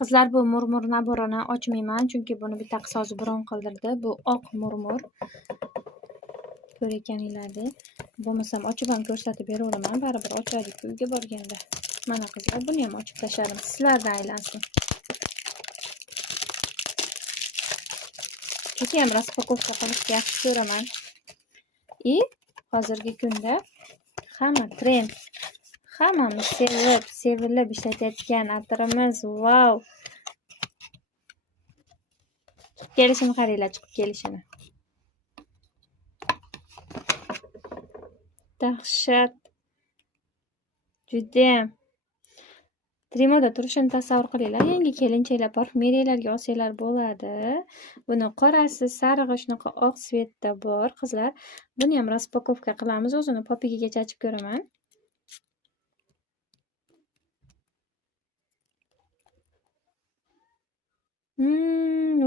Qizlar, bu murmur naborini ochmayman, chunki buni bitta qiz biron qildirdi. Bu oq murmur. Ko'rganinglardek. Bo'lmasam ochib ham ko'rsatib beraveraman, baribir ochaylik uyga borganda. Mana qizlar, buni ham ochib tashladim. Sizlarda aylansin. Juda ham raspakovka qilishni yaxshi ko'raman. Hozirgi kunda hamma trend, hammamiz sevilib ishlatayotgan atirimiz, wow! Kelishini qaranglar, chiqib kelishini. Dahshat. Judayam. Trimoda turishini tasavvur qilinglar. Yangi kelinchaklar parfumeriyalarga olsanglar bo'ladi. Buni qorasi, sarig'i, shunaqa oq svetda bor. Qizlar, buni ham raspakovka qilamiz. O'zini popigigacha ochib ko'raman.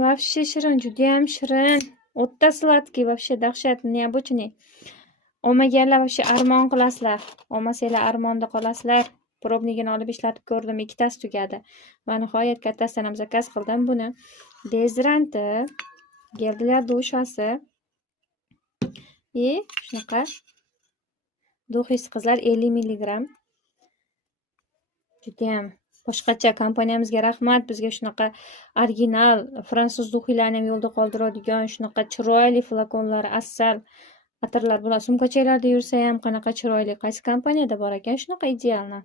Вообще shirin, judayam shirin. O'ta sladkiy, вообще dahshat, необычный. Olmaganlar вообще armon qilasizlar. Olmasanglar armonda qolasizlar. Probnigini olib ishlatib ko'rdim, ikkitasi tugadi. Va nihoyat kattasidan ham zakaz qildim buni. Dezodoranti, geldilar dushasi. Shunaqa duxis qizlar 50 mg. Judayam boshqacha kompaniyamizga rahmat. Bizga shunaqa original fransuz duxiylarni ham yo'lda qoldiradigan shunaqa chiroyli flakonlar, asal atirlar bilan sumkachalarda yursa ham qanaqa chiroyli, qaysi kompaniyada bor ekan shunaqa idealni.